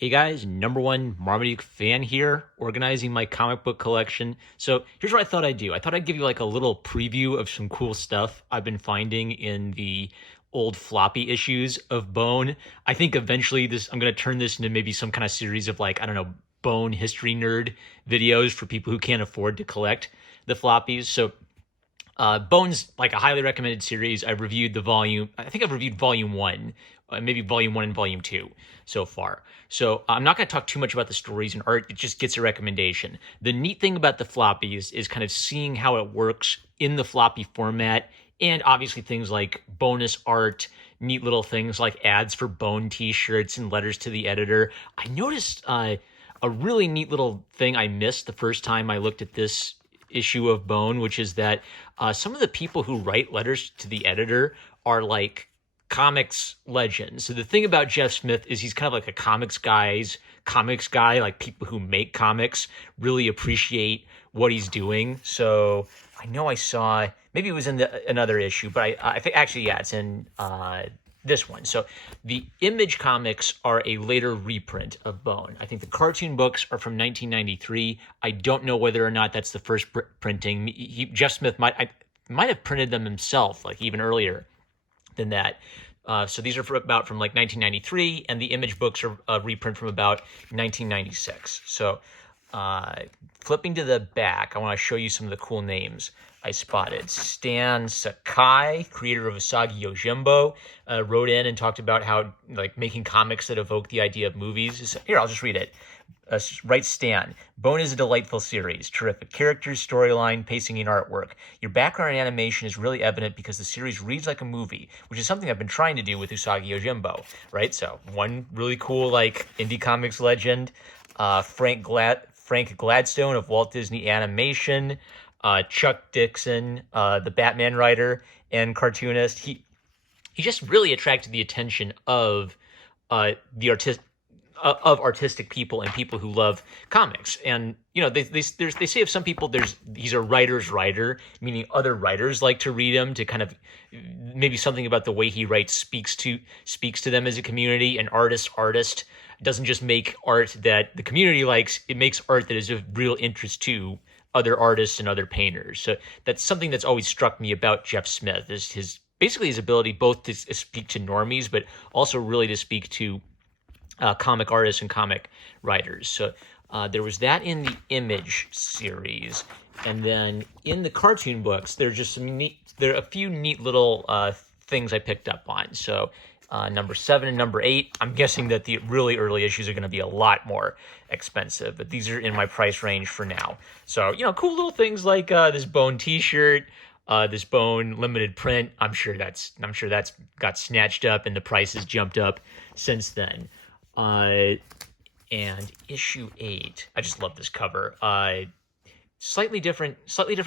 Hey guys, number one Marmaduke fan here, organizing my comic book collection. So here's what I thought I'd do. I thought I'd give you like a little preview of some cool stuff I've been finding in the old floppy issues of Bone. I think eventually I'm gonna turn this into maybe some kind of series of like, I don't know, Bone history nerd videos for people who can't afford to collect the floppies. So Bones, like a highly recommended series. I reviewed the volume. I think I've reviewed volume one, maybe volume one and volume two so far. So I'm not going to talk too much about the stories and art. It just gets a recommendation. The neat thing about the floppies is kind of seeing how it works in the floppy format, and obviously things like bonus art, neat little things like ads for Bone T-shirts and letters to the editor. I noticed a really neat little thing I missed the first time I looked at this issue of Bone, which is that some of the people who write letters to the editor are like comics legends. So the thing about Jeff Smith is he's kind of like a comics guy. Like people who make comics really appreciate what he's doing. So I know I saw, maybe it was in another issue, but I think actually, yeah, it's in this one. So the Image comics are a later reprint of Bone. I think the cartoon books are from 1993. I don't know whether or not that's the first printing. Jeff Smith might have printed them himself, like even earlier than that. So these are from like 1993, and the Image books are a reprint from about 1996. So flipping to the back, I want to show you some of the cool names I spotted. Stan Sakai, creator of Usagi Yojimbo, wrote in and talked about how like making comics that evoke the idea of movies. Here, I'll just read it. Writes Stan, Bone is a delightful series. Terrific characters, storyline, pacing, and artwork. Your background in animation is really evident because the series reads like a movie, which is something I've been trying to do with Usagi Yojimbo, right? So one really cool like indie comics legend, Frank Gladstone of Walt Disney Animation, Chuck Dixon, the Batman writer and cartoonist. He just really attracted the attention of artistic people and people who love comics. And you know, they say of some people he's a writer's writer, meaning other writers like to read him, to kind of maybe something about the way he writes speaks to them as a community. An artist doesn't just make art that the community likes, it makes art that is of real interest to other artists and other painters. So that's something that's always struck me about Jeff Smith, is his ability both to speak to normies, but also really to speak to comic artists and comic writers. So there was that in the Image series, and then in the cartoon books, there are a few neat little things I picked up on. So number 7 and number 8, I'm guessing that the really early issues are going to be a lot more expensive, but these are in my price range for now. So, you know, cool little things like this Bone T-shirt, this Bone limited print. I'm sure that's got snatched up and the price has jumped up since then. And issue 8, I just love this cover. Slightly different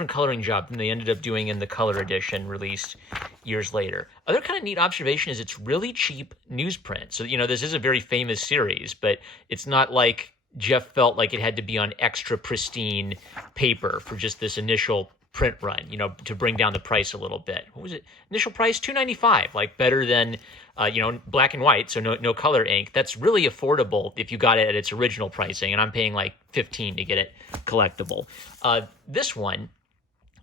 coloring job than they ended up doing in the color edition released years later. Other kind of neat observation is it's really cheap newsprint. So, you know, this is a very famous series, but it's not like Jeff felt like it had to be on extra pristine paper for just this initial print run, you know, to bring down the price a little bit. What was it? Initial price $2.95, like better than black and white, so no color ink. That's really affordable if you got it at its original pricing, and I'm paying like $15 to get it collectible. This one,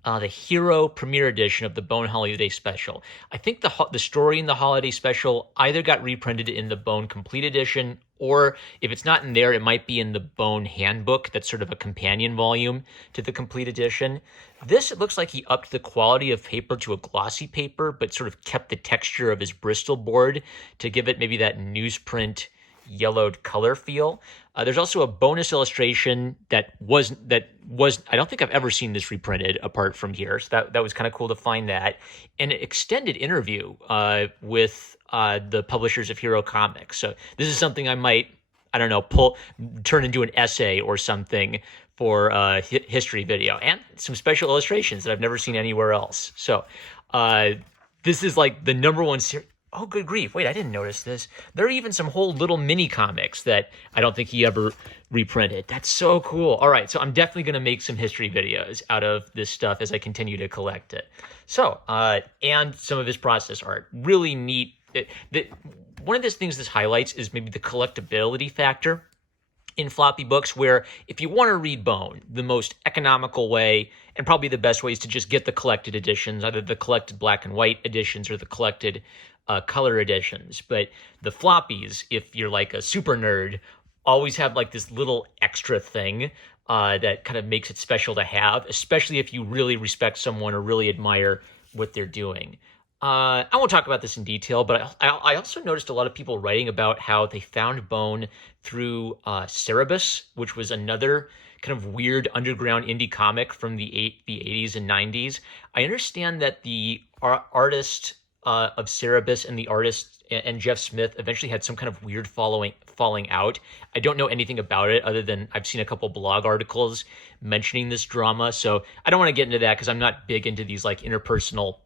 the Hero Premiere Edition of the Bone Holiday Special. I think the story in the Holiday Special either got reprinted in the Bone Complete Edition, or if it's not in there, it might be in the Bone Handbook. That's sort of a companion volume to the Complete Edition. This, it looks like he upped the quality of paper to a glossy paper, but sort of kept the texture of his Bristol board to give it maybe that newsprint yellowed color feel. There's also a bonus illustration that was I don't think I've ever seen this reprinted apart from here, so that was kind of cool to find that. And an extended interview with the publishers of Hero Comics. So this is something I might, I don't know, turn into an essay or something for a history video, and some special illustrations that I've never seen anywhere else. So this is like the number one series. Oh, good grief. Wait, I didn't notice this. There are even some whole little mini comics that I don't think he ever reprinted. That's so cool. All right, so I'm definitely going to make some history videos out of this stuff as I continue to collect it. So, and some of his process art. Really neat. one of the things this highlights is maybe the collectability factor in floppy books, where if you want to read Bone, the most economical way and probably the best way is to just get the collected editions, either the collected black and white editions or the collected color editions. But the floppies, if you're like a super nerd, always have like this little extra thing that kind of makes it special to have, especially if you really respect someone or really admire what they're doing. I won't talk about this in detail, but I also noticed a lot of people writing about how they found Bone through Cerebus, which was another kind of weird underground indie comic from the 80s and 90s. I understand that the artist of Cerebus and the artist and Jeff Smith eventually had some kind of weird falling out. I don't know anything about it other than I've seen a couple blog articles mentioning this drama, so I don't want to get into that because I'm not big into these like interpersonal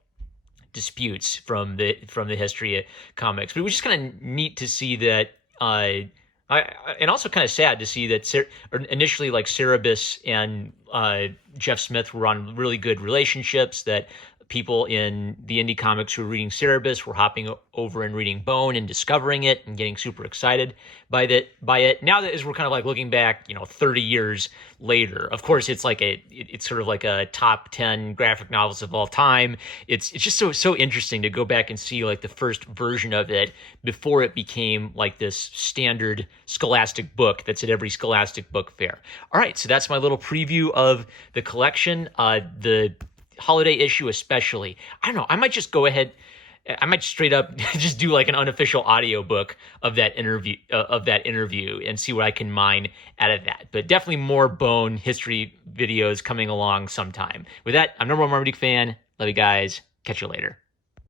disputes from the history of comics. But it was just kind of neat to see that, and also kind of sad to see that initially like Cerebus and Jeff Smith were on really good relationships, that people in the indie comics who were reading Cerebus were hopping over and reading Bone and discovering it and getting super excited by it. Now that as we're kind of like looking back, 30 years later, of course, it's like it's sort of like a top 10 graphic novels of all time. It's just so interesting to go back and see like the first version of it before it became like this standard Scholastic book that's at every Scholastic book fair. All right, so that's my little preview of the collection. The holiday issue especially, I don't know, I might just go ahead, I might straight up just do like an unofficial audiobook of that interview and see what I can mine out of that. But definitely more Bone history videos coming along sometime. With that, I'm number one Marmaduke fan. Love you guys. Catch you later.